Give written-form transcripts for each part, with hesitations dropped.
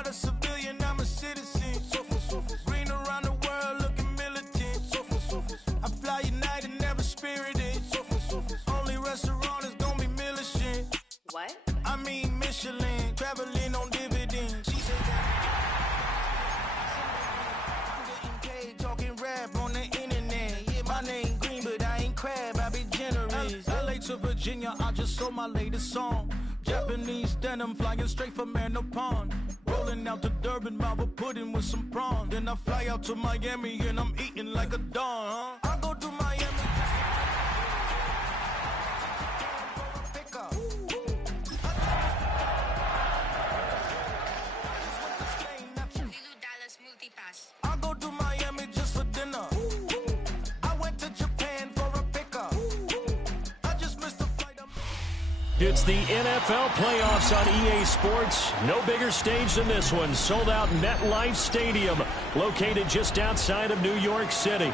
not a civilian, I'm a citizen. Green around the world looking militant. I fly United, never spirited. Only restaurant is gonna be Millicent. What? I mean Michelin, traveling on dividends. She said I'm getting paid, talking rap on the internet. Yeah, my name Green, but I ain't crab, I be generous. LA to Virginia, I just sold my latest song. Japanese denim, flying straight from Manapon. Rolling out to Durban, Malva pudding with some prawns. Then I fly out to Miami and I'm eating like a don, huh? I go to Miami just to pick up. I go to Miami just for dinner. I went to Japan for a pickup. I just missed the flight. It's the NFL playoffs on EA Sports. No bigger stage than this one. Sold out MetLife Stadium, located just outside of New York City.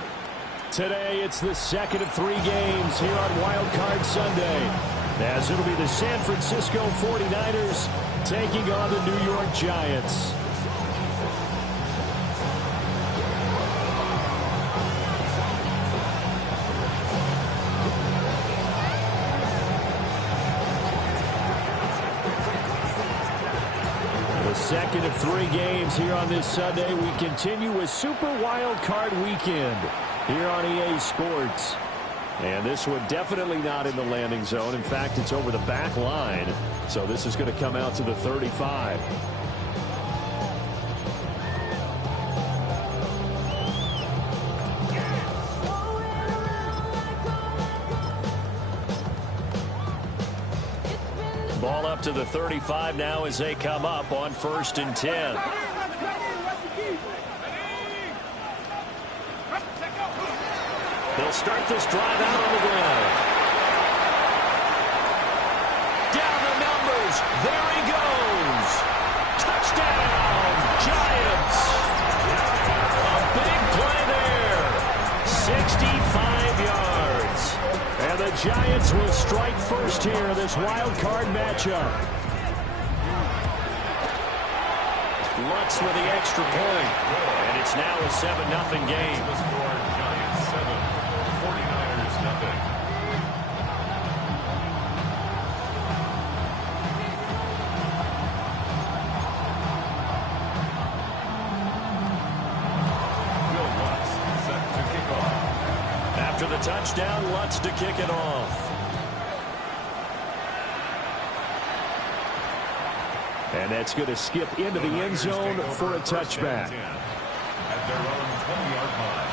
Today, it's the second of 3 games here on Wild Card Sunday, as it'll be the San Francisco 49ers taking on the New York Giants. Second of 3 games here on this Sunday. We continue with Super Wild Card Weekend here on EA Sports. And this one definitely not in the landing zone. In fact, it's over the back line. So this is going to come out to the 35. Ball up to the 35 now as they come up on 1st and 10. They'll start this drive out on the ground. Down the numbers. There he goes. Touchdown, Giants. A big play there. 65 yards. And the Giants will strike first here in this wild card matchup. Lutz with the extra point. And it's now a 7-0 game. Giants 7, 49ers nothing. After the touchdown, Lutz to kick it off. And that's going to skip into the end zone for a touchback. At their own 20-yard line.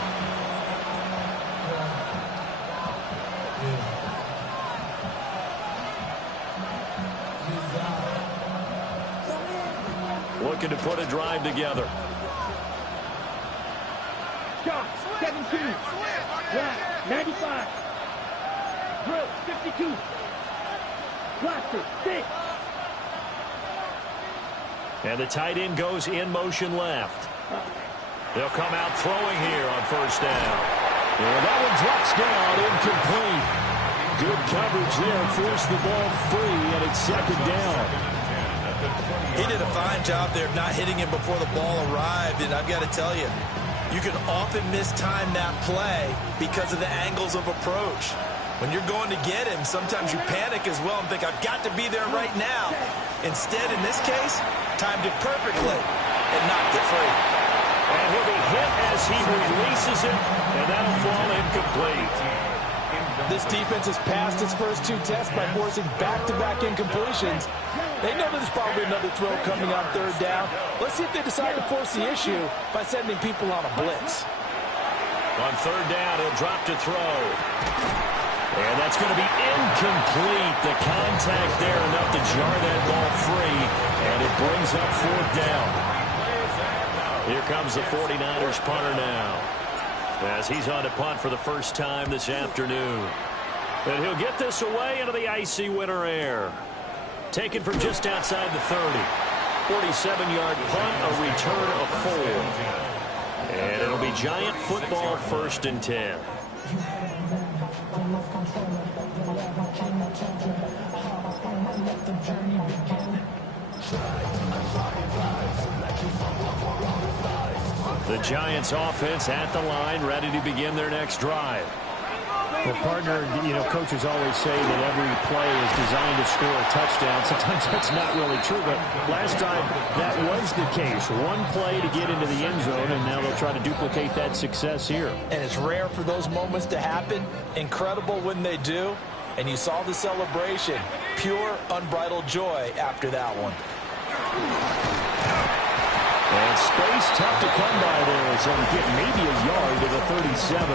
Looking to put a drive together. Shot, 17. Right, 95. Drill, 52. Blaster, 6. And the tight end goes in motion left. They'll come out throwing here on 1st down. And that one drops down, incomplete. Good coverage there, forced the ball free, and it's 2nd down. He did a fine job there of not hitting him before the ball arrived, and I've got to tell you, you can often mistime that play because of the angles of approach. When you're going to get him, sometimes you panic as well and think, I've got to be there right now. Instead, in this case, timed it perfectly and knocked it free. And he'll be hit as he releases it, and that'll fall incomplete. This defense has passed its first 2 tests by forcing back-to-back incompletions. They know there's probably another throw coming on 3rd down. Let's see if they decide to force the issue by sending people on a blitz. On 3rd down, he'll drop to throw. And that's going to be incomplete. The contact there enough to jar that ball free, and it brings up 4th down. Here comes the 49ers punter now, as he's on to punt for the first time this afternoon. And he'll get this away into the icy winter air. Taken from just outside the 30. 47-yard punt, a return of 4. And it'll be Giant football, 1st and 10. The Giants offense at the line, ready to begin their next drive. Well, partner, coaches always say that every play is designed to score a touchdown. Sometimes that's not really true, but last drive, that was the case. One play to get into the end zone, and now they'll try to duplicate that success here. And it's rare for those moments to happen. Incredible when they do. And you saw the celebration. Pure, unbridled joy after that one. And space tough to come by there as they'll get maybe a yard to the 37.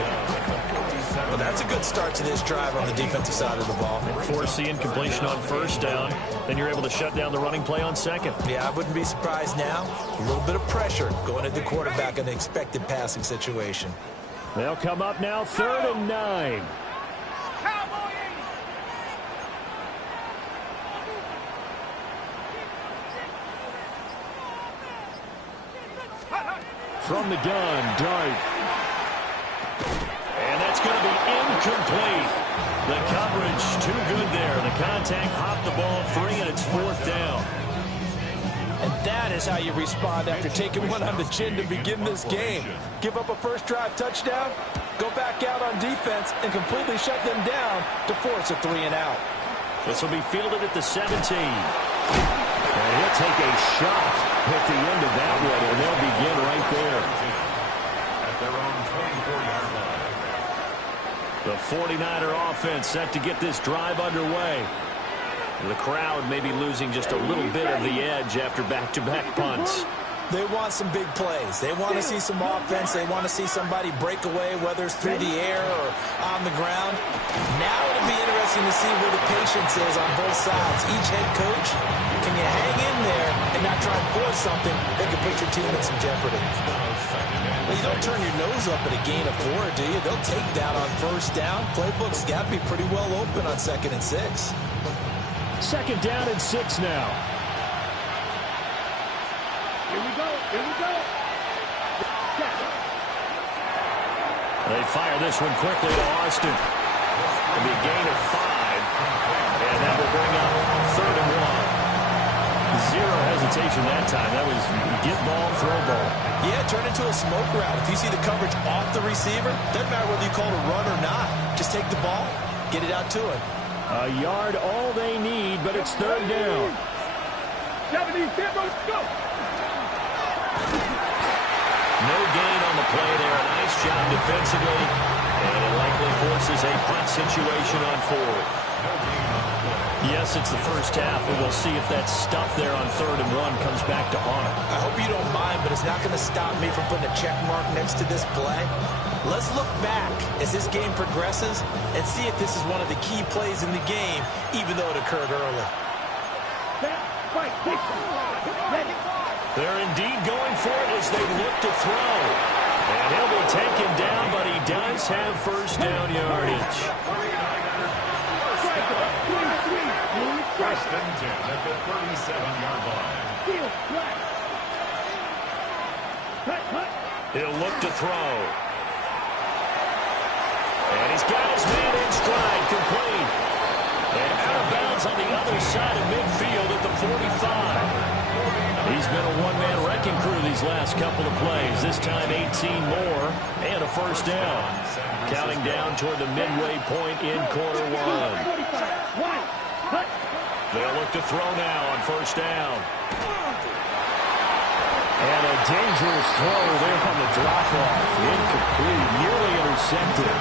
Well, that's a good start to this drive on the defensive side of the ball. Force the incompletion on first down. Then you're able to shut down the running play on second. Yeah, I wouldn't be surprised now. A little bit of pressure going at the quarterback in the expected passing situation. They'll come up now 3rd and 9. From the gun, Dart. And that's going to be incomplete. The coverage too good there. The contact hopped the ball free, and it's 4th down. And that is how you respond after taking one on the chin to begin this game. Give up a first drive touchdown, go back out on defense, and completely shut them down to force a 3-and-out. This will be fielded at the 17. And he'll take a shot at the end of that one, and they'll begin right there. At their own 24-yard line. The 49er offense set to get this drive underway. The crowd may be losing just a little bit of the edge after back-to-back punts. They want some big plays. They want to see some offense. They want to see somebody break away, whether it's through the air or on the ground. Now it'll be interesting to see where the patience is on both sides. Each head coach, can you hang in there and not try and force something that could put your team in some jeopardy? Well, you don't turn your nose up at a gain of 4, do you? They'll take that on first down. Playbook's got to be pretty well open on 2nd and 6. 2nd down and 6 now. Here we go. Here we go. They fire this one quickly to Austin. It'll be a gain of 5. And that will bring up 3rd and 1. Zero hesitation that time. That was get ball, throw ball. Yeah, turn into a smoke route. If you see the coverage off the receiver, doesn't matter whether you call it a run or not. Just take the ball, get it out to him. A yard all they need, but it's 3rd down. 70, go. No gain on the play there. Nice job defensively. And it likely forces a punt situation on 4th. Yes, it's the first half, but we'll see if that stuff there on 3rd and 1 comes back to haunt him. I hope you don't mind, but it's not going to stop me from putting a check mark next to this play. Let's look back as this game progresses and see if this is one of the key plays in the game, even though it occurred early. They're indeed going for it as they look to throw. And he'll be taken down, but he does have first down yardage. First and 10 at the 37-yard line. He'll look to throw. And he's got his man in stride, complete. And out of bounds on the other side of midfield at the 45. He's been a one-man wrecking crew these last couple of plays. This time 18 more and a first down. Counting down toward the midway point in quarter 1. They'll look to throw now on first down. And a dangerous throw there on the drop-off. Incomplete, nearly intercepted.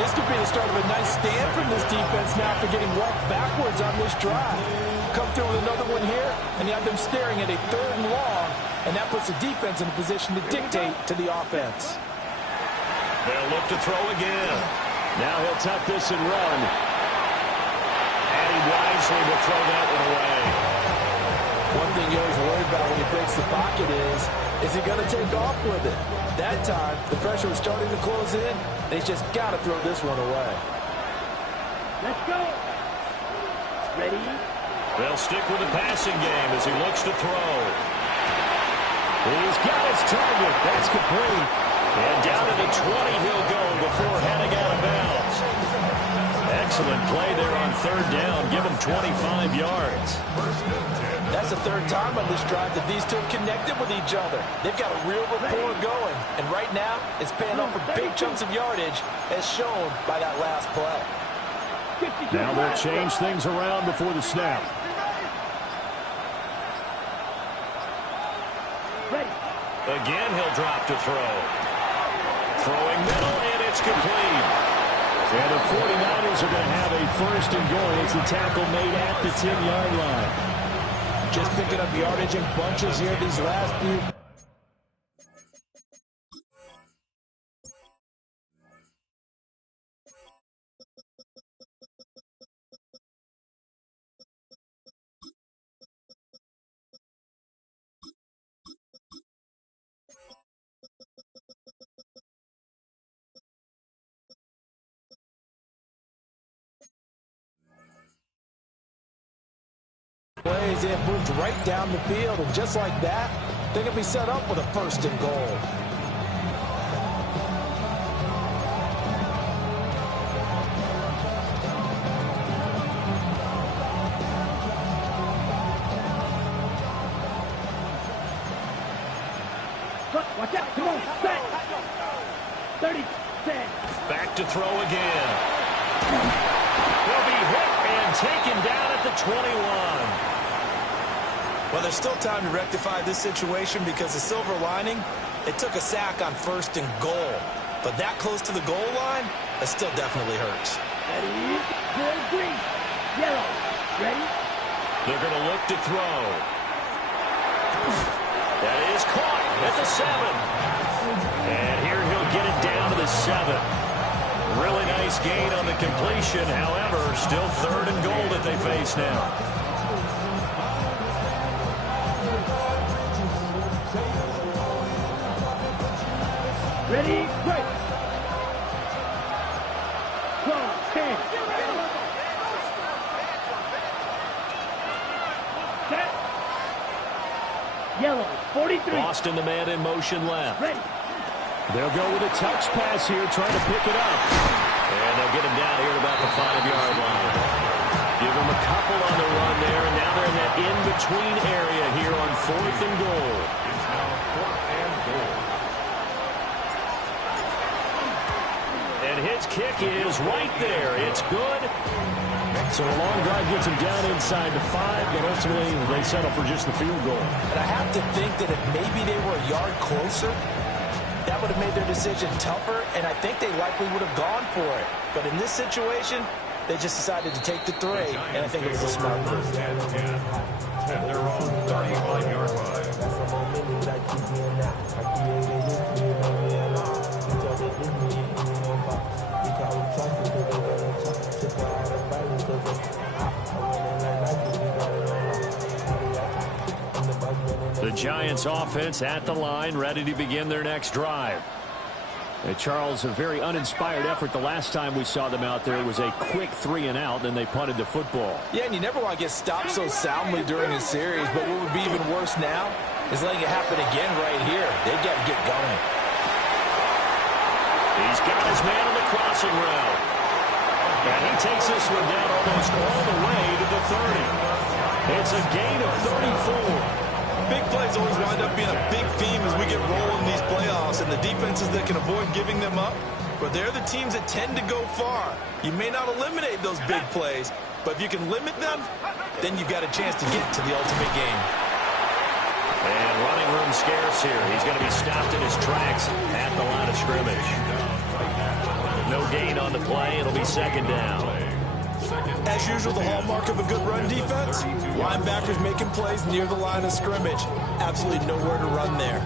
This could be the start of a nice stand from this defense now after getting walked backwards on this drive. Come through with another one here, and you have them staring at a 3rd and long, and that puts the defense in a position to dictate to the offense. They'll look to throw again. Now he'll tuck this and run. And he wisely will throw that one away. One thing you always worry about when he breaks the pocket is he going to take off with it? That time, the pressure was starting to close in, and he's just got to throw this one away. Let's go. Ready? They'll stick with the passing game as he looks to throw. He's got his target. That's complete. And down to the 20 he'll go before heading out of bounds. excellent play there on third down. Give them 25 yards. That's the third time on this drive that these two have connected with each other. They've got a real rapport going. And right now, it's paying off for big chunks of yardage, as shown by that last play. Now they'll change things around before the snap. Again, he'll drop to throw. Throwing middle, and it's complete. And the 49ers are going to have a first and goal. It's the tackle made at the 10-yard line. Just picking up yardage in bunches here these last few. Plays, it moved right down the field, and just like that, they can be set up with a first and goal. Watch out, come on, set. 30, 10. Back to throw again. He'll be hit and taken down at the 21. Well, there's still time to rectify this situation because the silver lining, it took a sack on first and goal. But that close to the goal line, that still definitely hurts. Ready, good, green, yellow, ready? They're going to look to throw. That is caught at the 7. And here he'll get it down to the 7. Really nice gain on the completion. However, still third and goal that they face now. Ready, break. 12, 10. Set. Yellow, 43. Boston, the man in motion left. Ready. They'll go with a touch pass here, trying to pick it up. And they'll get him down here at about the 5-yard line. Give him a couple on the run there, and now they're in that in-between area here on 4th and goal. It's now 4th and goal. And his kick is right there. It's good. So a long drive gets him down inside the 5, but ultimately they settle for just the field goal. And I have to think that if maybe they were a yard closer, that would have made their decision tougher, and I think they likely would have gone for it. But in this situation, they just decided to take the 3, and I think it was a smart move. First and 10 at their own 35-yard line. The Giants offense at the line, ready to begin their next drive. Hey, Charles, a very uninspired effort. The last time we saw them out there was a quick 3 and out, then they punted the football. Yeah, and you never want to get stopped so soundly during a series, but what would be even worse now is letting it happen again right here. They've got to get going. He's got his man on the crossing route. And he takes this one down almost all the way to the 30. It's a gain of 34. Big plays always wind up being a big theme as we get rolling in these playoffs, and the defenses that can avoid giving them up, but they're the teams that tend to go far. You may not eliminate those big plays, but if you can limit them, then you've got a chance to get to the ultimate game. And running room scarce here. He's going to be stopped in his tracks at the line of scrimmage. No gain on the play. It'll be second down. As usual, the hallmark of a good run defense, linebackers making plays near the line of scrimmage. Absolutely nowhere to run there.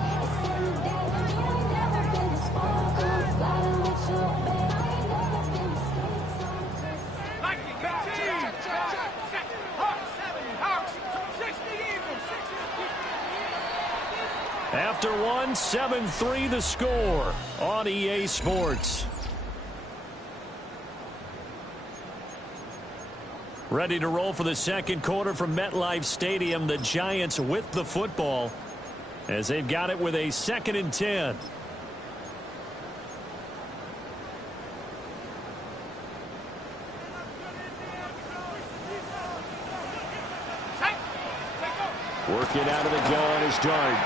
After one, 7-3 the score on EA Sports. Ready to roll for the second quarter from MetLife Stadium. The Giants with the football as they've got it with a 2nd and 10. Working out of the gun is Dart.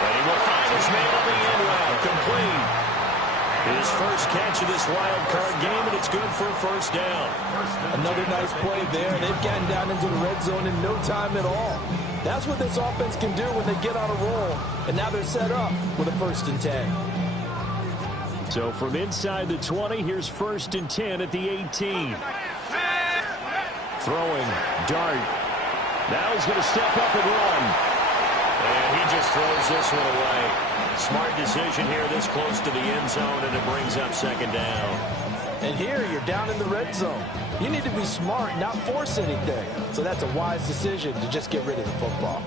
And he will find his man on the end route. Complete. His first catch of this wild card game, and it's good for a first down. Another nice play there. They've gotten down into the red zone in no time at all. That's what this offense can do when they get on a roll. And now they're set up with a 1st and 10. So from inside the 20, here's 1st and 10 at the 18. Throwing, Dart. Now he's going to step up and run. And he just throws this one away. Smart decision here this close to the end zone, and it brings up 2nd down. And here you're down in the red zone. You need to be smart, not force anything. So that's a wise decision to just get rid of the football.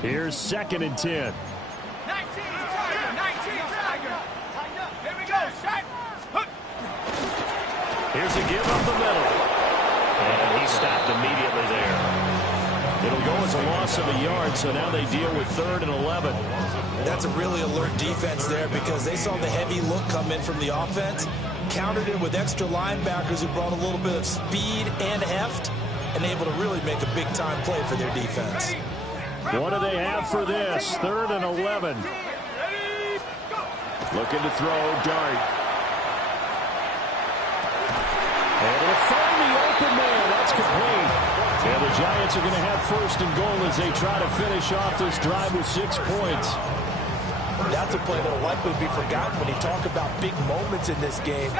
Here's 2nd and 10. 19, here we go, shot. Here's a give up the middle. And he stopped immediately there. It'll go as a loss of a yard, so now they deal with 3rd and 11. That's a really alert defense there because they saw the heavy look come in from the offense, countered it with extra linebackers who brought a little bit of speed and heft, and able to really make a big-time play for their defense. What do they have for this? 3rd and 11. Looking to throw, Dart. And it'll find the open man. That's complete. And the Giants are going to have 1st and goal as they try to finish off this drive with 6 points. That's a play that will likely be forgotten when you talk about big moments in this game.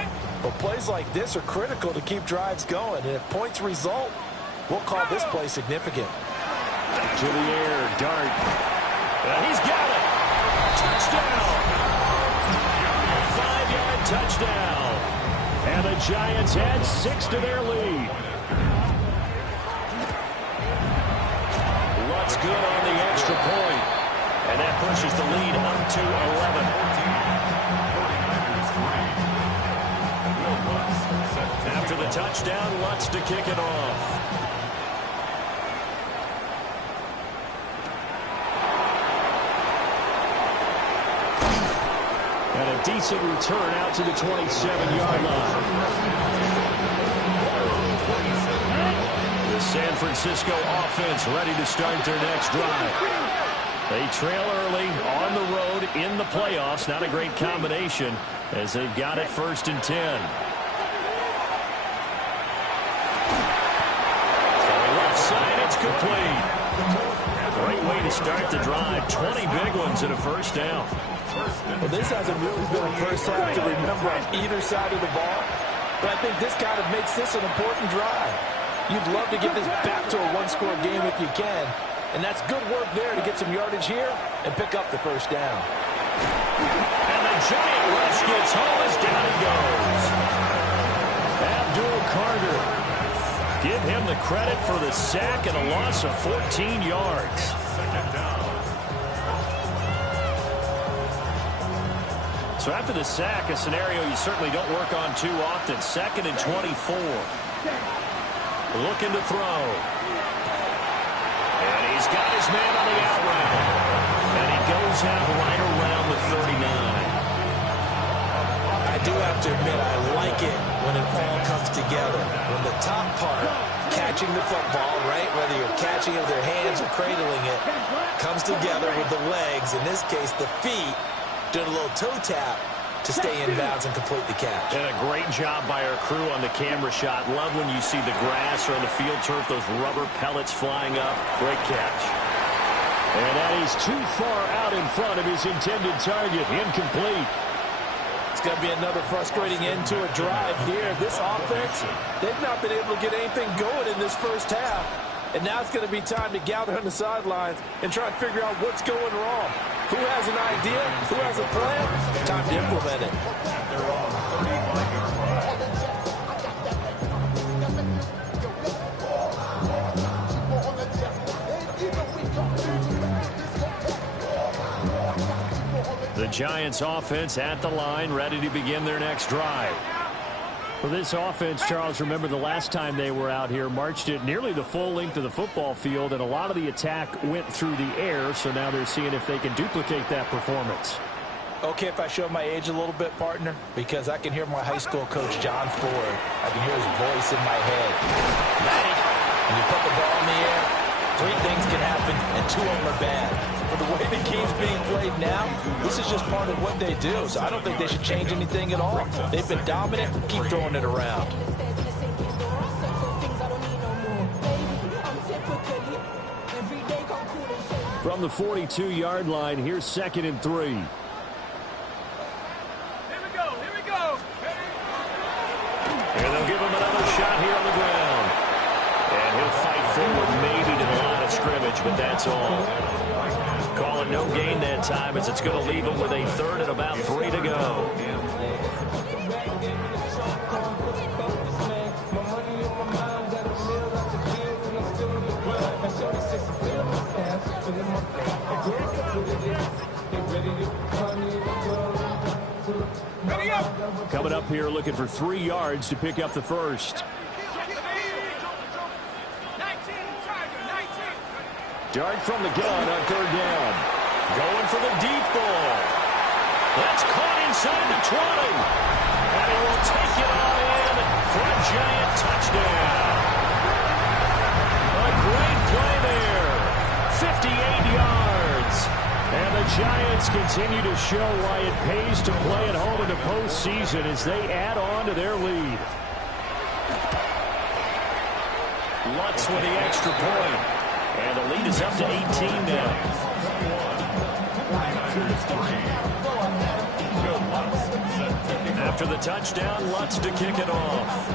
But plays like this are critical to keep drives going. And if points result, we'll call this play significant. To the air, Dart. And he's got it. Touchdown. 5-yard touchdown. And the Giants add 6 to their lead. What's good on the extra point. And that pushes the lead up to 11. After the touchdown, Lutz to kick it off. And a decent return out to the 27-yard line. The San Francisco offense ready to start their next drive. They trail early on the road in the playoffs. Not a great combination as they've got it 1st and 10. Left side, it's complete. Great way to start the drive. 20 big ones and a 1st down. Well, this hasn't really been a first half to remember on either side of the ball. But I think this kind of makes this an important drive. You'd love to get this back to a one-score game if you can. And that's good work there to get some yardage here and pick up the 1st down. And the giant rush gets home as down he goes. Abdul Carter. Give him the credit for the sack and a loss of 14 yards. So after the sack, a scenario you certainly don't work on too often. 2nd and 24. Looking to throw. And he's got his man on the out route. And he goes out right around the 39. I do have to admit, I like it when it all comes together. When the top part, catching the football, right, whether you're catching it with your hands or cradling it, comes together with the legs, in this case the feet, doing a little toe tap to stay in bounds and complete the catch. And a great job by our crew on the camera shot. Love when you see the grass or on the field turf, those rubber pellets flying up. Great catch. And that is too far out in front of his intended target. Incomplete. It's going to be another frustrating end to a drive here. This offense, they've not been able to get anything going in this first half. And now it's going to be time to gather on the sidelines and try and figure out what's going wrong. Who has an idea? Who has a plan? Time to implement it. The Giants offense at the line, ready to begin their next drive. Well, this offense, Charles, remember the last time they were out here, marched it nearly the full length of the football field, and a lot of the attack went through the air, so now they're seeing if they can duplicate that performance. Okay, if I show my age a little bit, partner, because I can hear my high school coach, John Ford. I can hear his voice in my head. Matty, when you put the ball in the air, 3 things can happen, and 2 of them are bad. For the way the game's being played now, this is just part of what they do, so I don't think they should change anything at all. They've been dominant. Keep throwing it around. From the 42-yard line, here's 2nd and 3. And they'll give him another shot here on the ground. And he'll fight forward maybe to the line of scrimmage, but that's all. Call it no gain that time as it's going to leave him with a 3rd and about 3 to go. Coming up here looking for 3 yards to pick up the first. Dart from the gun on 3rd down. Going for the deep ball. That's caught inside the 20. And he will take it all in for a giant touchdown. A great play there. 58 yards. And the Giants continue to show why it pays to play at home in the postseason as they add on to their lead. Lutz with the extra point. And the lead is up to 18 now. After the touchdown, Lutz to kick it off.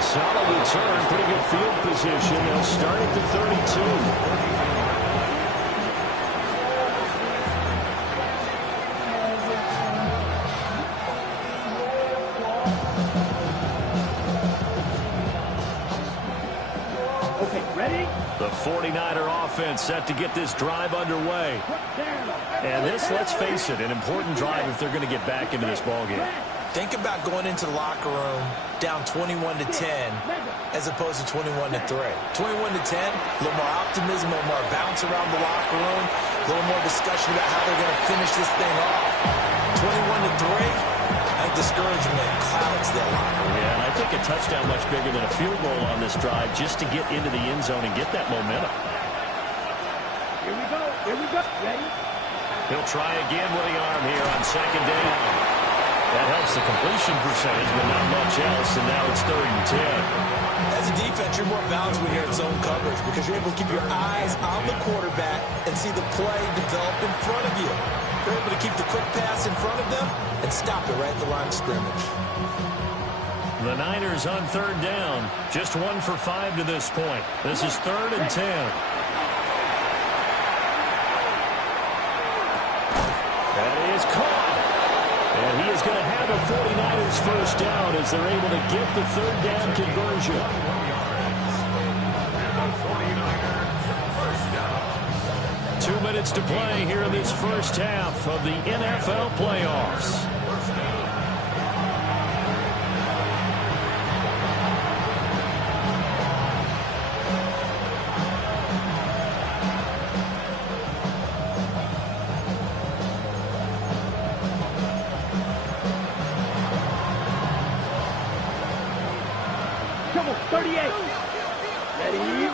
Solid return, pretty good field position. They'll start at the 32. The 49er offense set to get this drive underway. And this, let's face it, an important drive if they're going to get back into this ballgame. Think about going into the locker room down 21-10 as opposed to 21-3. 21-10, a little more optimism, a little more bounce around the locker room, a little more discussion about how they're going to finish this thing off. 21-3. I think discouragement clouds that locker room. Yeah, and I think a touchdown much bigger than a field goal on this drive just to get into the end zone and get that momentum. Here we go. Ready? He'll try again with the arm here on 2nd down. That helps the completion percentage, but not much else, and now it's 3rd and 10. As a defense, you're more balanced when you're in zone coverage because you're able to keep your eyes on the quarterback and see the play develop in front of you. You're able to keep the quick pass in front of them and stop it right at the line of scrimmage. The Niners on 3rd down. Just 1 for 5 to this point. This is 3rd and 10. That is caught. And he is going to have a 49ers first down as they're able to get the 3rd down conversion. 2 minutes to play here in this first half of the NFL playoffs. Trouble, 38.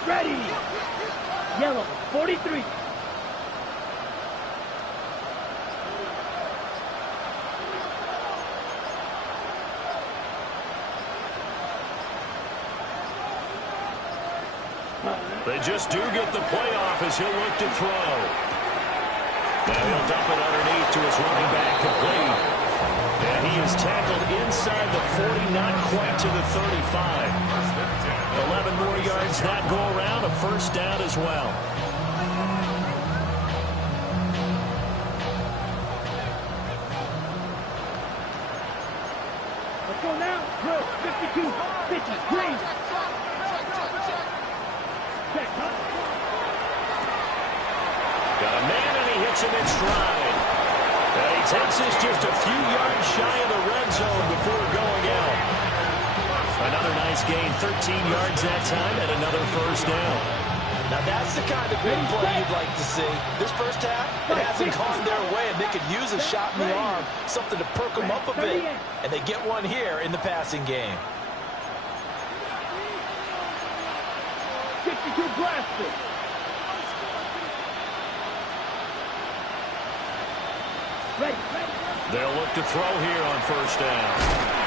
Ready. Yellow, 43. They just do get the playoff as he'll look to throw. Now he'll dump it underneath to his running back complete. And he is tackled inside the 40, not quite to the 35. 11 more yards that go around, a first down as well. Let's go now. Good. 52. 50. Green. Got a man and he hits him in stride. And he takes us just a few yards shy of the red zone before going out. A Another nice gain, 13 yards that time, and another first down. Now that's the kind of big play you'd like to see. This first half, it hasn't gone their way, and they could use a shot in the arm, something to perk them up a bit. And they get one here in the passing game. 52 blasted. Ready. They'll look to throw here on first down.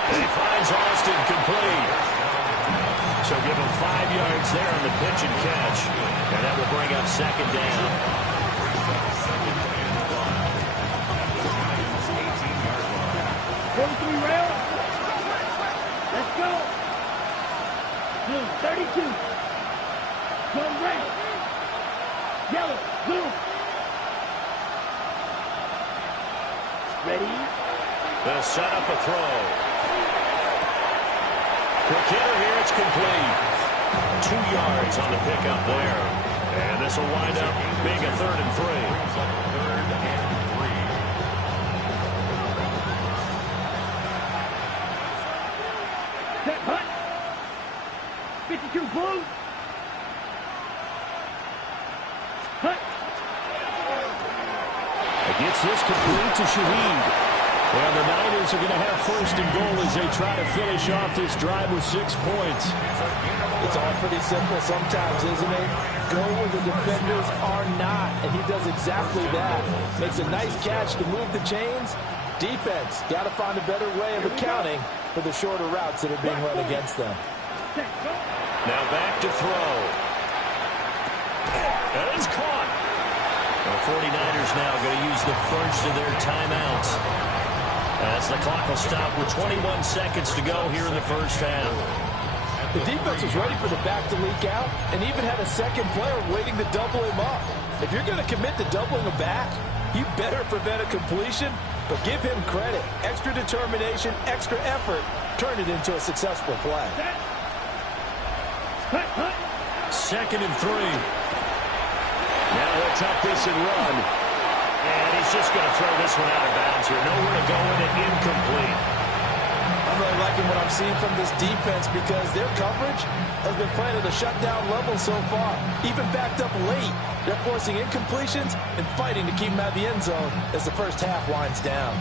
And he finds Austin complete. So give him 5 yards there on the pitch and catch. And that will bring up second down. 43 rail. Let's go. Blue, 32. Come red. Yellow, blue. Ready? They'll set up a throw. Quick hitter here, it's complete. 2 yards on the pickup there. And this will wind up being a 3rd and 3. Set hut. 52 blue. Hut. Gets this complete to Shaheed. And the Niners are going to have first and goal as they try to finish off this drive with 6 points. It's all pretty simple sometimes, isn't it? Go where the defenders are not, and he does exactly that. Makes a nice catch to move the chains. Defense, got to find a better way of accounting for the shorter routes that are being run against them. Now back to throw. And it's caught. The 49ers now going to use the first of their timeouts, as the clock will stop with 21 seconds to go here in the first half. The defense was ready for the back to leak out and even had a second player waiting to double him up. If you're going to commit to doubling a back, you better prevent a completion, but give him credit. Extra determination, extra effort, turn it into a successful play. 2nd and 3. Now he'll tuck this and run. And he's just going to throw this one out of bounds here. Nowhere to go with it, incomplete. I'm really liking what I'm seeing from this defense because their coverage has been playing at a shutdown level so far. Even backed up late, they're forcing incompletions and fighting to keep them out of the end zone as the first half winds down.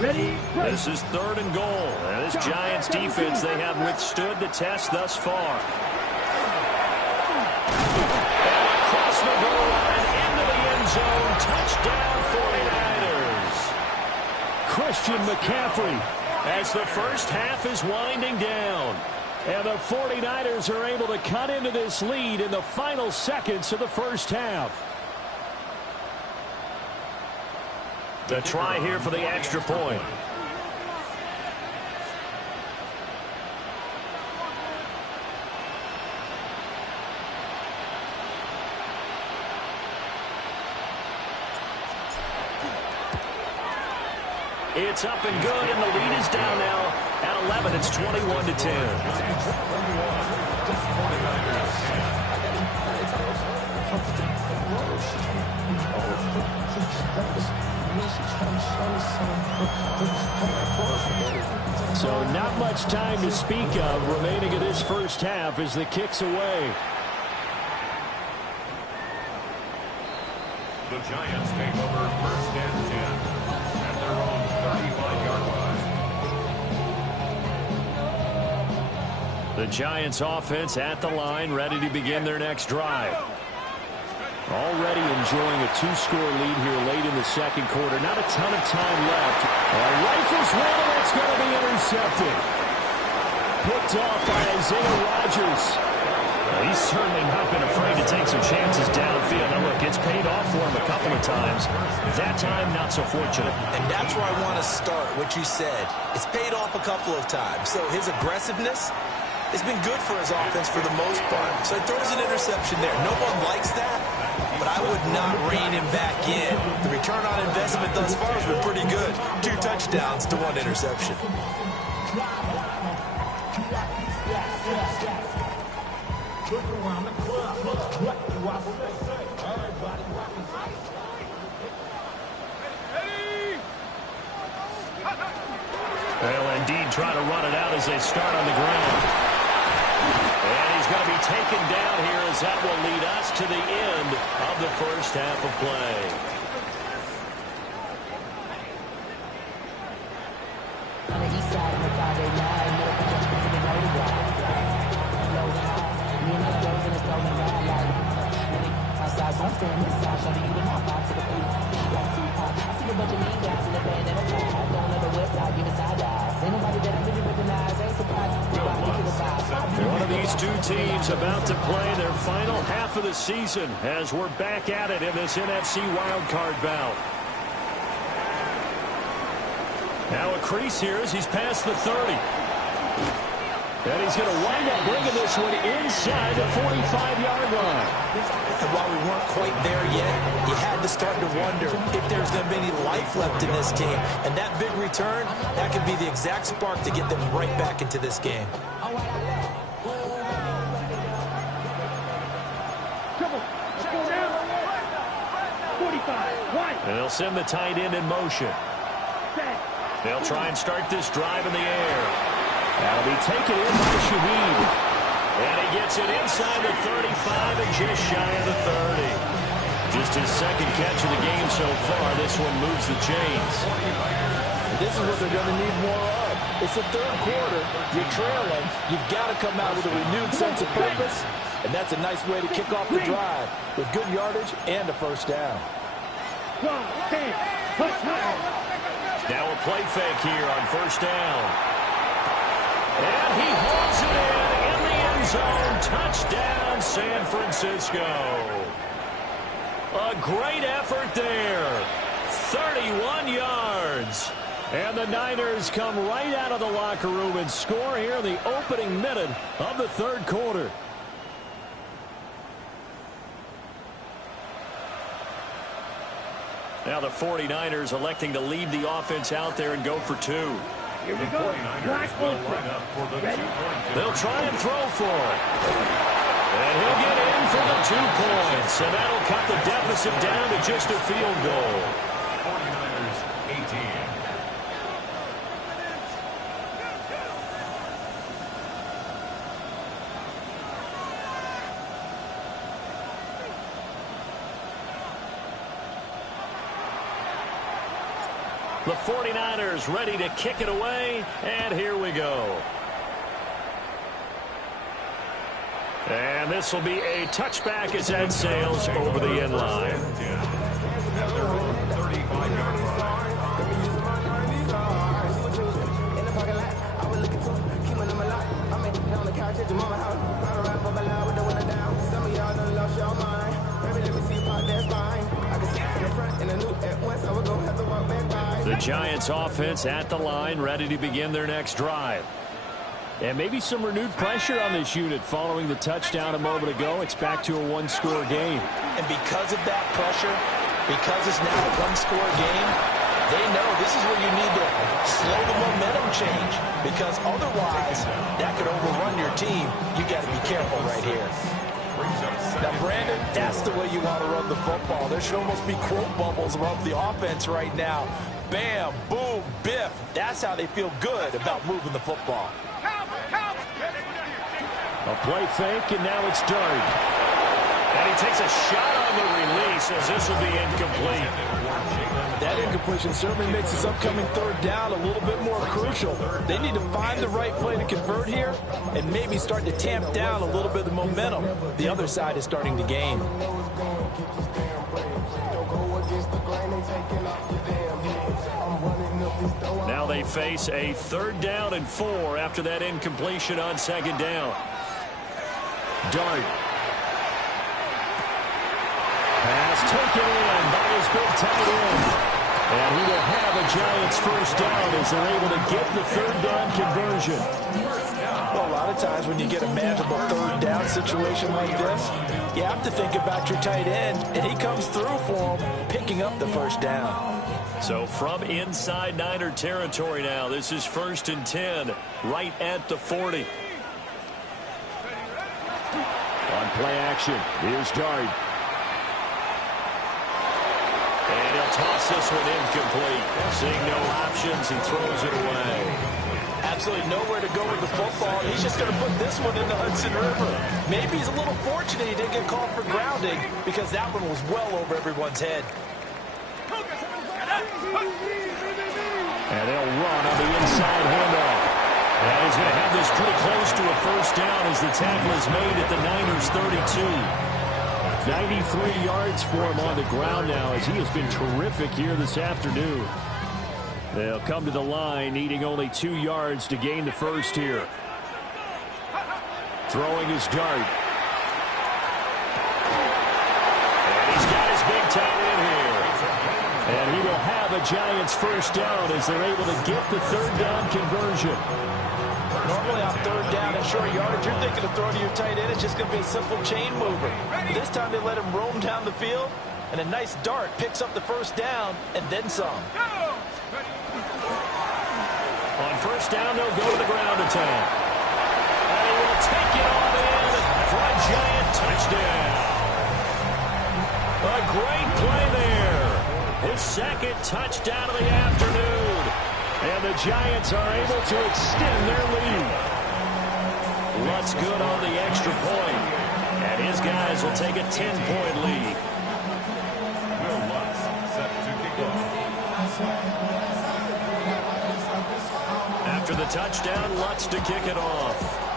Ready? This is 3rd and goal. And this Giants defense, they have withstood the test thus far. And across the goal line, into the end zone, touchdown 49ers. Christian McCaffrey, as the first half is winding down. And the 49ers are able to cut into this lead in the final seconds of the first half. The try here for the extra point. It's up and good, and the lead is down now at 11. It's 21-10. So not much time to speak of remaining in this first half as the kick's away. The Giants take over 1st and 10 at their own 35-yard line. The Giants offense at the line, ready to begin their next drive. Already enjoying a 2-score lead here late in the second quarter. Not a ton of time left. Rifles one, and it's going to be intercepted. Picked off by Isaiah Rodgers. He's certainly not been afraid to take some chances downfield. Now, look, it's paid off for him a couple of times. That time, not so fortunate. And that's where I want to start, what you said. It's paid off a couple of times. So his aggressiveness has been good for his offense for the most part. So he throws an interception there. No one likes that, but I would not rein him back in. The return on investment thus far has been pretty good. 2 touchdowns to 1 interception. Well, indeed, trying to run it out as they start on the ground. And he's going to be taken down here as that will lead us to the end of the first half of play. One of these two teams about to play their final half of the season as we're back at it in this NFC wildcard bout. Now a crease here as he's past the 30. And he's going to wind up bringing this one inside the 45-yard line. And while we weren't quite there yet, you had to start to wonder if there's going to be any life left in this team. And that big return, that could be the exact spark to get them right back into this game. And they'll send the tight end in motion. They'll try and start this drive in the air. That'll be taken in by Shaheed. And he gets it inside the 35 and just shy of the 30. Just his second catch of the game so far. This one moves the chains. This is what they're going to need more of. It's the third quarter. You're trailing. You've got to come out with a renewed sense of purpose. And that's a nice way to kick off the drive with good yardage and a first down. Now a play fake here on first down. And he hauls it in the end zone. Touchdown, San Francisco. A great effort there. 31 yards. And the Niners come right out of the locker room and score here in the opening minute of the third quarter. Now the 49ers electing to leave the offense out there and go for two. Here we go. They'll try and throw for it. And he'll get in for the 2 points. And that'll cut the deficit down to just a field goal. 49ers 18. The 49ers ready to kick it away, and here we go. And this will be a touchback as that sails over the end line. The Giants offense at the line, ready to begin their next drive. And maybe some renewed pressure on this unit following the touchdown a moment ago. It's back to a one-score game. And because of that pressure, because it's now a one-score game, they know this is where you need to slow the momentum change. Because otherwise, that could overrun your team. You got to be careful right here. Now, Brandon, that's the way you want to run the football. There should almost be quote bubbles above the offense right now. Bam, boom, Biff. That's how they feel good about moving the football. A play fake, and now it's Dart. And he takes a shot on the release as this will be incomplete. That incompletion certainly makes this upcoming third down a little bit more crucial. They need to find the right play to convert here and maybe start to tamp down a little bit of the momentum the other side is starting to gain. Now they face a 3rd down and 4 after that incompletion on 2nd down. Dart. Pass taken in by his big tight end. And he will have a Giants first down as they're able to get the 3rd down conversion. Well, a lot of times when you get a manageable 3rd down situation like this, you have to think about your tight end, and he comes through for him, picking up the first down. So from inside Niner territory now, this is 1st and 10, right at the 40. On play action, here's Dart. toss this one incomplete. Seeing no options, he throws it away. Absolutely nowhere to go with the football. He's just going to put this one in the Hudson River. Maybe he's a little fortunate he didn't get called for grounding because that one was well over everyone's head. And they'll run on the inside handoff. And he's going to have this pretty close to a first down as the tackle is made at the Niners' 32. 93 yards for him on the ground now as he has been terrific here this afternoon. They'll come to the line needing only 2 yards to gain the first here. Throwing his dart. And he's got his big tight end here. And he will have a Giants first down as they're able to get the third down conversion. Normally on third down and short yardage, you're thinking of throwing to your tight end. It's just going to be a simple chain mover. But this time they let him roam down the field, and a nice dart picks up the first down and then some. On first down, they'll go to the ground attack. And he will take it all in for a Giant touchdown. A great play there. His second touchdown of the afternoon. And the Giants are able to extend their lead. Lutz good on the extra point. And his guys will take a 10-point lead. Will Lutz set to kick off. After the touchdown, Lutz to kick it off.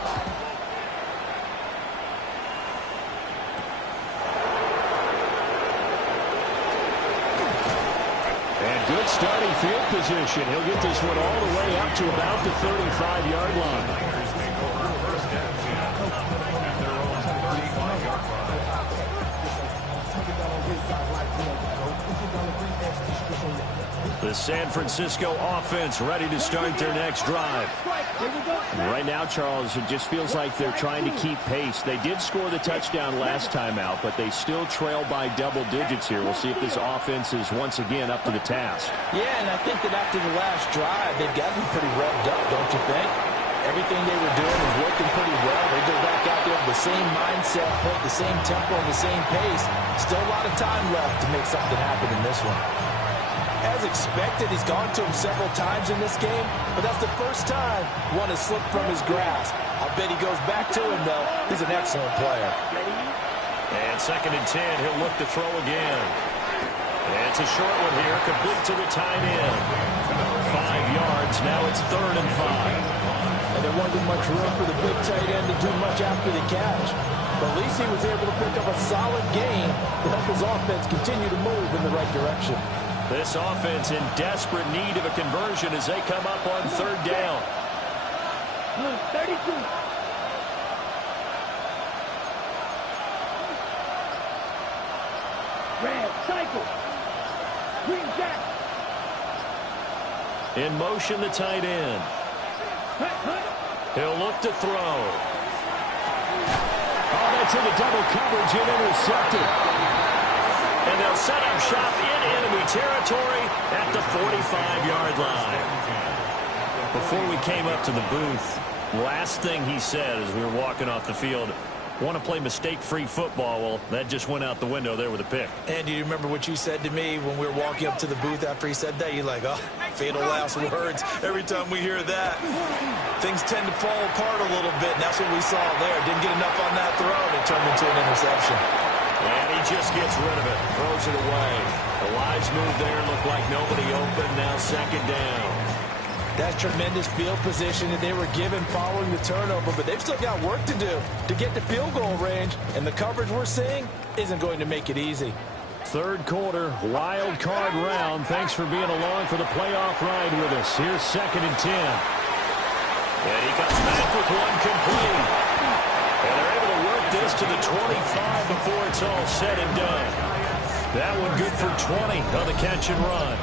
And good starting field position. He'll get this one all the way up to about the 35-yard line. Niners take over first and 10 at their own 35-yard line. The San Francisco offense ready to start their next drive. Right now, Charles, it just feels like they're trying to keep pace. They did score the touchdown last time out, but they still trail by double digits here. We'll see if this offense is once again up to the task. Yeah, and I think that after the last drive, they've got to be pretty revved up, don't you think? Everything they were doing was working pretty well. They go back out there with the same mindset, put the same tempo and the same pace. Still a lot of time left to make something happen in this one. As expected, he's gone to him several times in this game, but that's the first time one has slipped from his grasp. I'll bet he goes back to him, though. He's an excellent player. And second and 10, he'll look to throw again. And it's a short one here, complete to the tight end. 5 yards, now it's 3rd and 5. And there wasn't much room for the big tight end to do much after the catch. But at least he was able to pick up a solid gain to help his offense continue to move in the right direction. This offense in desperate need of a conversion as they come up on 3rd down. 32. Red, cycle. Green jack. In motion, the tight end. He'll look to throw. Oh, that's into double coverage and intercepted. And they'll set up shop in enemy territory at the 45-yard line. Before we came up to the booth, last thing he said as we were walking off the field, want to play mistake-free football. Well, that just went out the window there with a pick. And do you remember what you said to me when we were walking up to the booth after he said that? You're like, oh, fatal last words. Every time we hear that, things tend to fall apart a little bit, and that's what we saw there. Didn't get enough on that throw, and it turned into an interception. And he just gets rid of it, throws it away. The Lions move there, look like nobody open, now 2nd down. That's tremendous field position that they were given following the turnover, but they've still got work to do to get to field goal range, and the coverage we're seeing isn't going to make it easy. 3rd quarter, wild card round. Thanks for being along for the playoff ride with us. Here's 2nd and 10. And he comes back with one complete. And they're able to work this to the 25 before it's all said and done. That one good for 20 on the catch and run.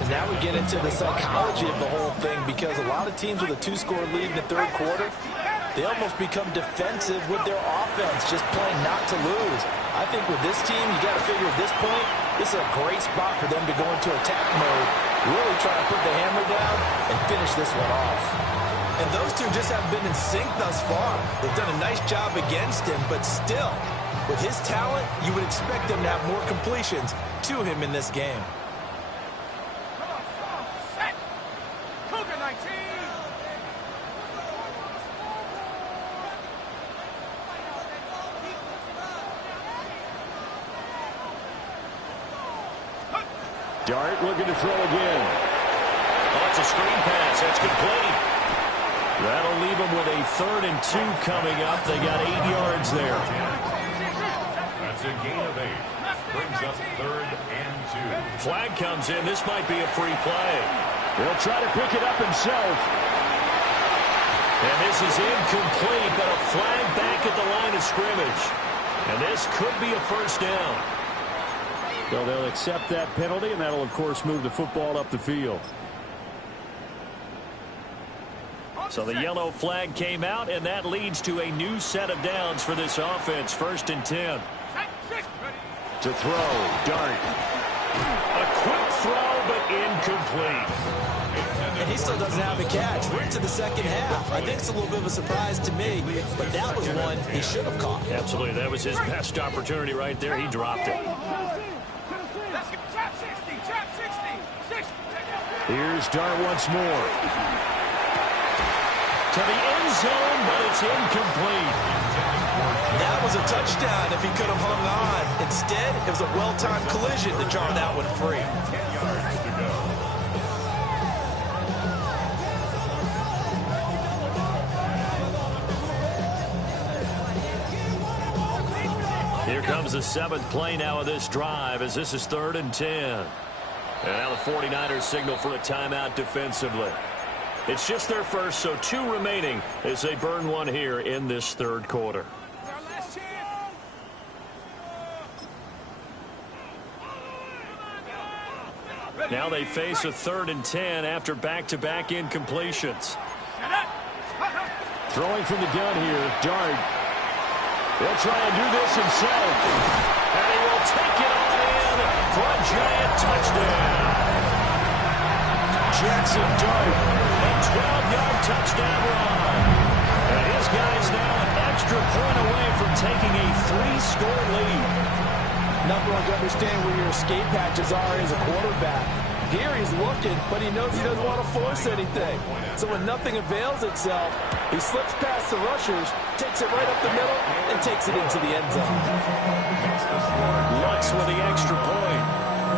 And now we get into the psychology of the whole thing, because a lot of teams with a 2-score lead in the 3rd quarter, they almost become defensive with their offense, just playing not to lose. I think with this team, you got to figure at this point, this is a great spot for them to go into attack mode, really try to put the hammer down and finish this one off. And those two just haven't been in sync thus far. They've done a nice job against him, but still, with his talent, you would expect them to have more completions to him in this game. Dart looking to throw again. Oh, it's a screen pass. That's complete. That'll leave them with a 3rd and 2 coming up. They got 8 yards there. That's a gain of 8. Brings up 3rd and 2. Flag comes in. This might be a free play. He'll try to pick it up himself. And this is incomplete, but a flag back at the line of scrimmage. And this could be a first down. So they'll accept that penalty, and that'll, of course, move the football up the field. So the yellow flag came out, and that leads to a new set of downs for this offense. 1st and 10. To throw, Dart. A quick throw, but incomplete. And he still doesn't have a catch. We're into the second half. I think it's a little bit of a surprise to me, but that was one he should have caught. Absolutely. That was his best opportunity right there. He dropped it. Here's Dart once more. To the end zone, but it's incomplete. That was a touchdown if he could have hung on. Instead, it was a well-timed collision to jar that one free. 10 yards to go. Here comes the 7th play now of this drive as this is 3rd and 10. And now the 49ers signal for a timeout defensively. It's just their first, so 2 remaining as they burn one here in this 3rd quarter. Now they face a 3rd and 10 after back-to-back incompletions. Throwing from the gun here, Dart. He'll try and do this himself. And he will take it all in for a giant touchdown. Jackson Dart. A 12-yard touchdown run. And his guy's now an extra point away from taking a 3-score lead. Number one to understand where your escape patches are as a quarterback. Here he's looking, but he knows he doesn't want to force anything. So when nothing avails itself, he slips past the rushers, takes it right up the middle, and takes it into the end zone. Lutz with the extra point.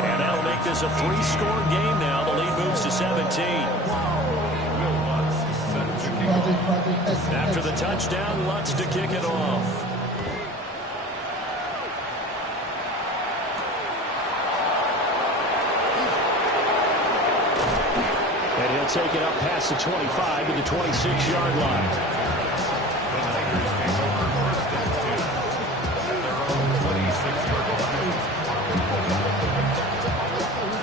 And that'll make this a 3-score game now. The lead moves to 17. After the touchdown, Lutz to kick it off. And he'll take it up past the 25 to the 26-yard line.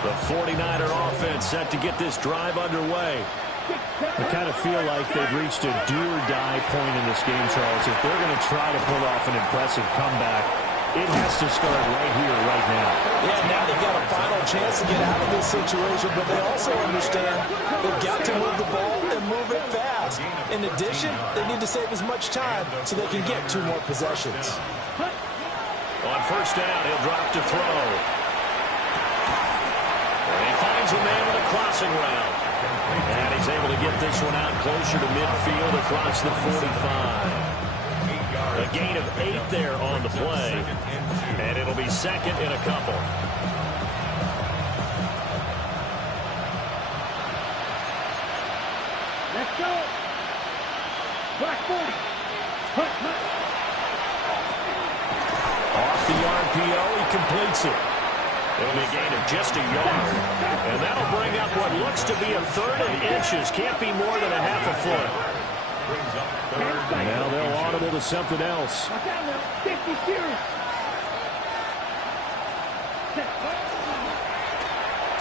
The 49er offense set to get this drive underway. I kind of feel like they've reached a do-or-die point in this game, Charles. If they're going to try to pull off an impressive comeback, it has to start right here, right now. Yeah, now they've got a final chance to get out of this situation, but they also understand they've got to move the ball and move it fast. In addition, they need to save as much time so they can get 2 more possessions. On 1st down, he'll drop to throw. And he finds a man with a crossing route. And he's able to get this one out closer to midfield across the 45. A gain of 8 there on the play. And it'll be 2nd and a couple. Let's go. Black 40. Hunt, hunt. Off the RPO, he completes it. It'll be a gain of just a yard. And that'll bring up what looks to be a 3rd and inches. Can't be more than a half a foot. Now they'll audible to something else. Watch out now. 50 series.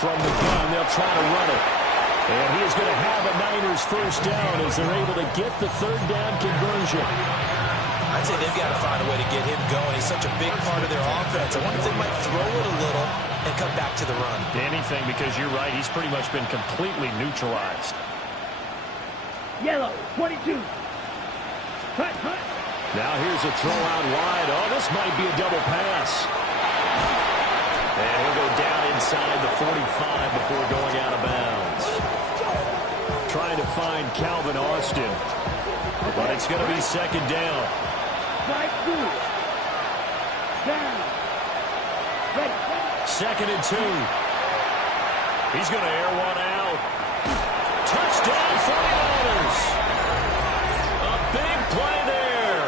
From the gun, they'll try to run it. And he is going to have a Niners first down as they're able to get the 3rd down conversion. I'd say they've got to find a way to get him going. He's such a big part of their offense. I wonder if they might throw it a little and come back to the run. Anything, because you're right. He's pretty much been completely neutralized. Yellow, 22. Hunt, hunt. Now here's a throw out wide. Oh, this might be a double pass. And he'll go down inside the 45 before going out of bounds. Trying to find Calvin Austin. But it's going to be 2nd down. Right through. Down. Ready. 2nd and 2. He's going to air one out. Touchdown 49ers. A big play there.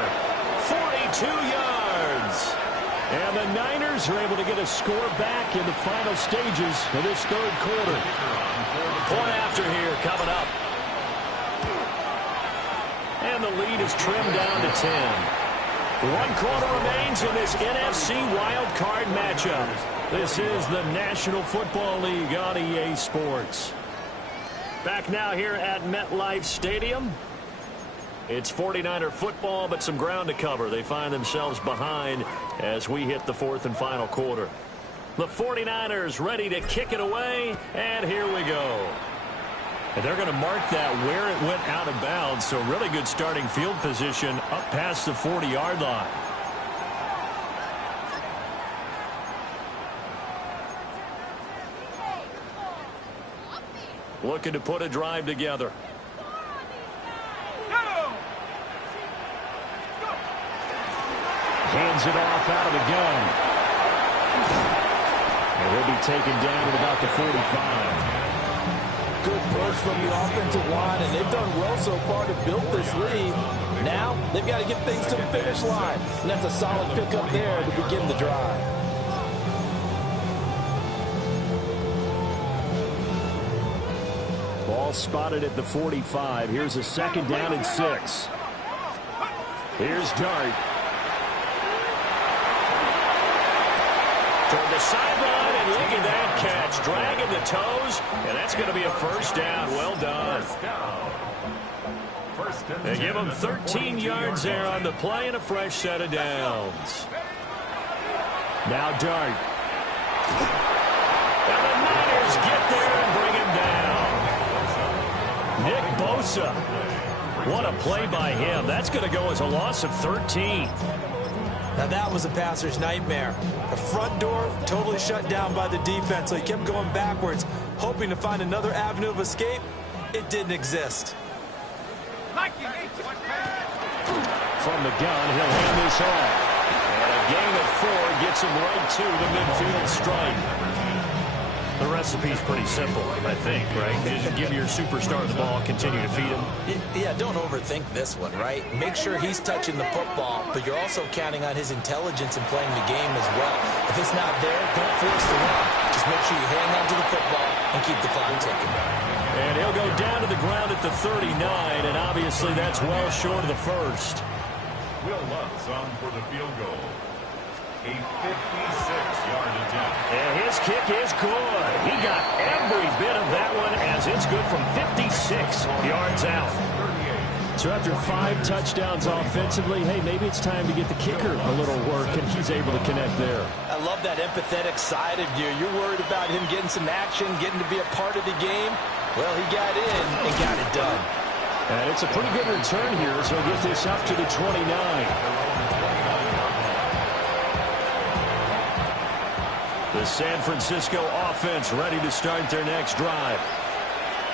42 yards. And the Niners are able to get a score back in the final stages of this third quarter. Point after here coming up. And the lead is trimmed down to 10. 1 quarter remains in this NFC wild card matchup. This is the National Football League on EA Sports. Back now here at MetLife Stadium. It's 49er football, but some ground to cover. They find themselves behind as we hit the fourth and final quarter. The 49ers ready to kick it away, and here we go. And they're going to mark that where it went out of bounds, so really good starting field position up past the 40-yard line. Looking to put a drive together. Hands it off out of the gun. And he'll be taken down at about the 45. Good push from the offensive line, and they've done well so far to build this lead. Now, they've got to get things to the finish line, and that's a solid pickup there to begin the drive. Ball spotted at the 45. Here's a 2nd down and 6. Here's Dart. Toward the sideline, and look at that catch. Dragging the toes, and that's going to be a first down. Well done. They give him 13 yards there on the play and a fresh set of downs. Now Dart. And the Niners get there and bring him down. Nick Bosa. What a play by him. That's going to go as a loss of 13. Now that was a passer's nightmare. The front door totally shut down by the defense, so he kept going backwards, hoping to find another avenue of escape. It didn't exist. From the gun, he'll hand this off. And a gain of 4 gets him right to the midfield stripe. The recipe's pretty simple, I think, right? Just give your superstar the ball, continue to feed him. Yeah, don't overthink this one, right? Make sure he's touching the football, but you're also counting on his intelligence in playing the game as well. If it's not there, don't force the run. Just make sure you hang on to the football and keep the clock ticking. And he'll go down to the ground at the 39, and obviously that's well short of the first. Will Lutz on for the field goal. A 56-yard attempt. And his kick is good. He got every bit of that one as it's good from 56 yards out. So after 5 touchdowns offensively, hey, maybe it's time to get the kicker a little work, and he's able to connect there. I love that empathetic side of you. You're worried about him getting some action, getting to be a part of the game. Well, he got in and got it done. And it's a pretty good return here, so he'll get this up to the 29. The San Francisco offense ready to start their next drive.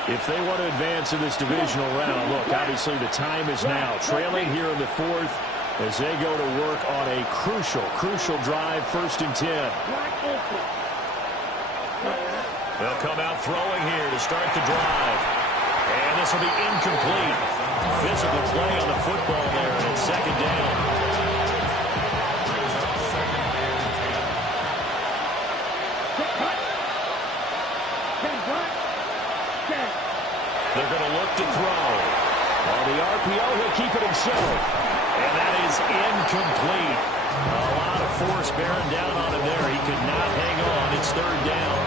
If they want to advance in this divisional round, look, obviously the time is now. Trailing here in the 4th as they go to work on a crucial drive, 1st and 10. They'll come out throwing here to start the drive. And this will be incomplete. Physical play on the football there, and it's 2nd down. They're going to look to throw. On the RPO, he'll keep it himself. And that is incomplete. A lot of force bearing down on him there. He could not hang on. It's 3rd down.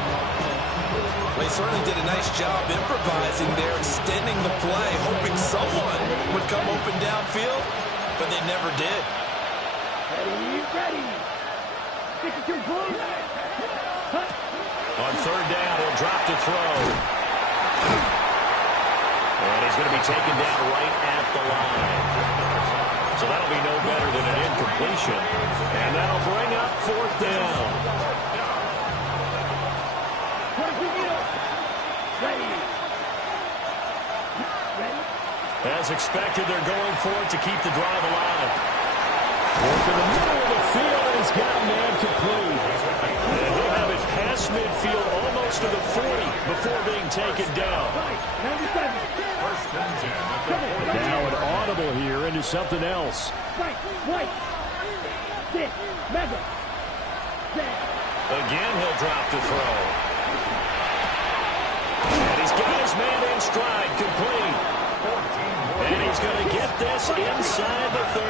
Well, he certainly did a nice job improvising there, extending the play, hoping someone would come open downfield, but they never did. Ready. Stick it to blue. On 3rd down, he'll drop to throw. And he's going to be taken down right at the line. So that'll be no better than an incompletion. And that'll bring up 4th down. As expected, they're going for it to keep the drive alive. Work in the middle of the field, and he's got a man complete. And he'll have it past midfield, almost close to the 40 before being taken down. First and 10 at the 40. Now an audible here into something else. Again, he'll drop to throw. And he's got his man in stride, complete. And he's going to get this inside the 30.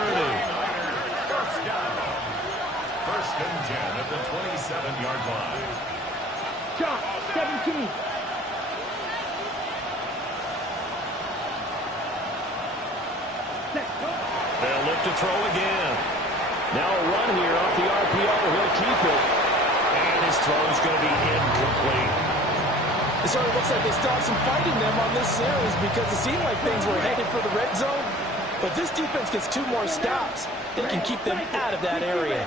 First and 10 at the 27-yard line. Shot, 17. They'll look to throw again. Now a run here off the RPO. He'll keep it. And his throw's going to be incomplete. It sort of looks like they still have some fight in them on this series because it seemed like things were headed for the red zone. But this defense gets 2 more stops. They can keep them out of that area.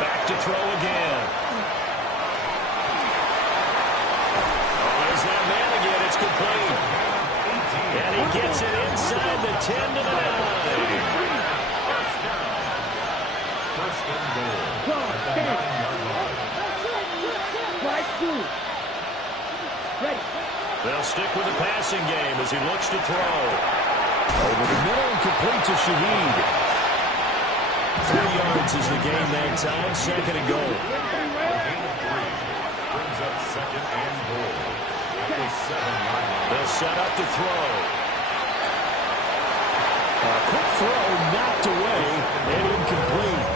Back to throw again. Oh, there's that man again. It's complete. And he gets it inside the 10 to the 9. First and goal at the 9-yard line. They'll stick with the passing game as he looks to throw. Over the middle and complete to Shaheed. 3 yards is the game that time. Second and goal. Gain of 3 brings up second and goal at the 7-yard line. They'll set up to throw. A quick throw knocked away and incomplete.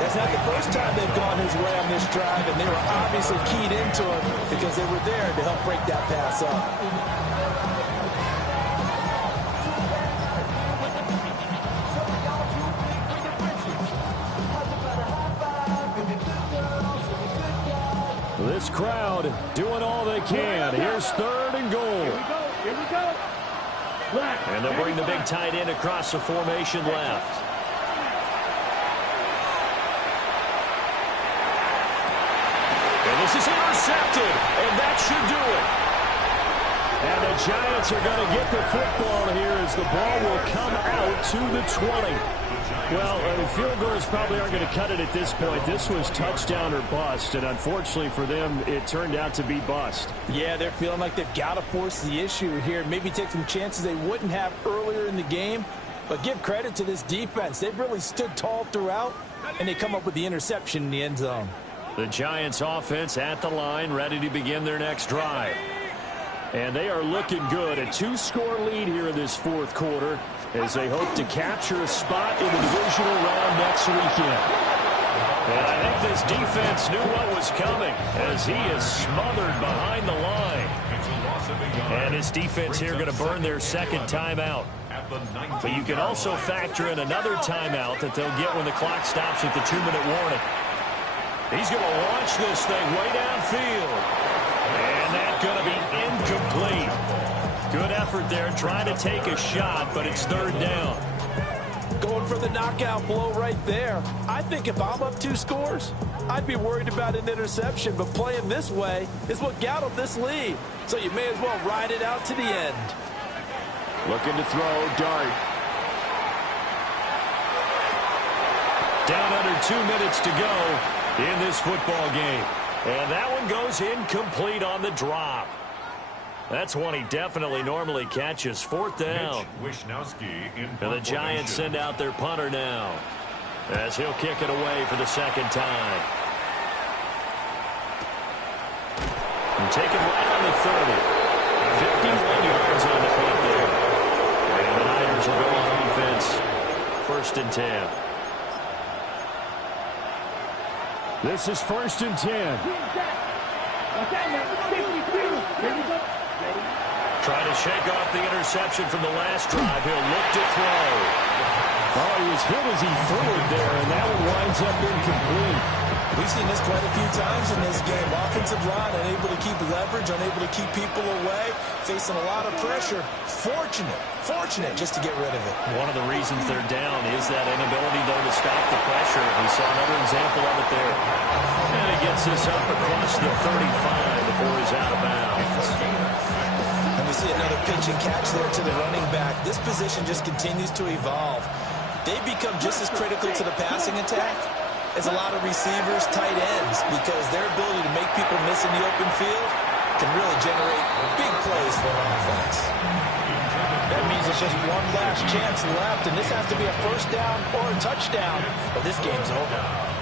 That's not the first time they've gone his way on this drive, and they were obviously keyed into it because they were there to help break that pass up. This crowd doing all they can. Here's third and goal. Here we go. And they'll bring the big tight end across the formation left. And this is intercepted, and that should do it. And the Giants are going to get the football here as the ball will come out to the 20. Well, field goals probably aren't going to cut it at this point. This was touchdown or bust, and unfortunately for them, it turned out to be bust. Yeah, they're feeling like they've got to force the issue here, maybe take some chances they wouldn't have earlier in the game. But give credit to this defense. They've really stood tall throughout, and they come up with the interception in the end zone. The Giants offense at the line, ready to begin their next drive. And they are looking good. A 2-score lead here in this fourth quarter as they hope to capture a spot in the divisional round next weekend. And I think this defense knew what was coming as he is smothered behind the line. And this defense here going to burn their second timeout. But you can also factor in another timeout that they'll get when the clock stops at the 2-minute warning. He's going to launch this thing way downfield. And that's going to be incomplete. Good effort there trying to take a shot, but it's third down. Going for the knockout blow right there. I think if I'm up 2 scores, I'd be worried about an interception, but playing this way is what got them this lead. So you may as well ride it out to the end. Looking to throw, Dart. Down under 2 minutes to go in this football game. And that one goes incomplete on the drop. That's one he definitely normally catches. Fourth down. And the Giants send out their punter now as he'll kick it away for the second time. And take it right on the 30. 51 yards on the punt there. And the Niners will go on offense. First and 10. This is first and 10. Trying to shake off the interception from the last drive. He'll look to throw. Oh, he was hit as he threw it there, and that one winds up incomplete. We've seen this quite a few times in this game. Offensive line unable to keep leverage, unable to keep people away, facing a lot of pressure. Fortunate just to get rid of it. One of the reasons they're down is that inability, though, to stop the pressure. We saw another example of it there. And he gets this up across the 35 before he's out of bounds. And we see another pitch and catch there to the running back. This position just continues to evolve. They become just as critical to the passing attack is a lot of receivers, tight ends, because their ability to make people miss in the open field can really generate big plays for an offense. That means it's just one last chance left, and this has to be a first down or a touchdown, or this game's over.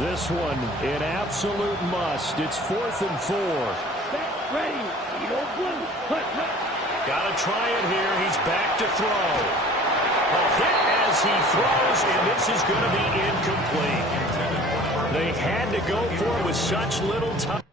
This one, an absolute must. It's 4th and 4. Ready. Got to try it here. He's back to throw. A hit as he throws, and this is going to be incomplete. They had to go for it with such little time.